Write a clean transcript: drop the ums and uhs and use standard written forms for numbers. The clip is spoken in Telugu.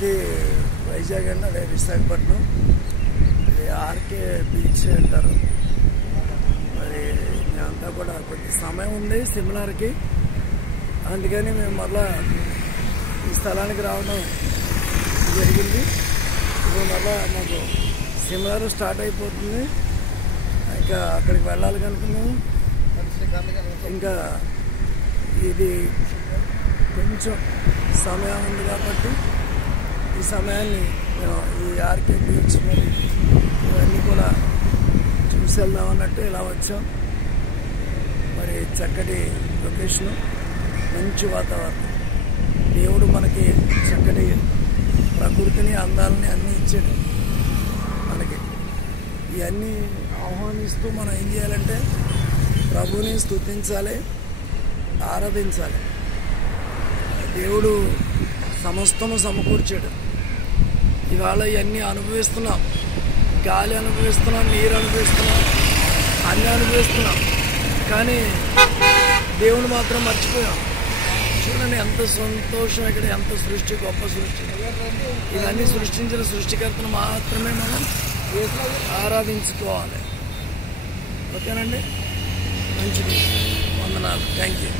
ఇది వైజాగ్ అండి, అదే విశాఖపట్నం. ఇది ఆర్కే బీచ్ అంటారు. మరి మేమంతా కూడా కొద్ది సమయం ఉంది సిమ్లార్కి, అందుకని మేము మళ్ళా ఈ స్థలానికి రావడం జరిగింది. ఇప్పుడు మళ్ళా మాకు సిమ్లార్ స్టార్ట్ అయిపోతుంది, ఇంకా అక్కడికి వెళ్ళాలి కనుక మేము ఇంకా ఇది కొంచెం సమయం ఉంది కాబట్టి ఈ సమయాన్ని మేము ఈ ఆర్కే బీచ్ మరి ఇవన్నీ కూడా చూసి వెళ్దాం అన్నట్టు ఇలా వచ్చాం. మరి చక్కటి లొకేషను, మంచి వాతావరణం, దేవుడు మనకి చక్కటి ప్రకృతిని అందాలని అన్నీ ఇచ్చాడు మనకి. ఇవన్నీ ఆహ్వానిస్తూ మనం ఏం చేయాలంటే ప్రభుని స్తుతించాలి, ఆరాధించాలి. దేవుడు సమస్తము సమకూర్చాడు. ఇవాళ ఇవన్నీ అనుభవిస్తున్నాం, గాలి అనుభవిస్తున్నాం, నీరు అనుభవిస్తున్నాం, అన్నీ అనుభవిస్తున్నాం, కానీ దేవుడు మాత్రం మర్చిపోయాం. చూడండి ఎంత సంతోషం ఇక్కడ, ఎంత సృష్టి, గొప్ప సృష్టి. ఇవన్నీ సృష్టించిన సృష్టికర్తను మాత్రమే మనం ఆరాధించుకోవాలి. ఓకేనండి, మంచిది, వందనాలు, థ్యాంక్ యూ.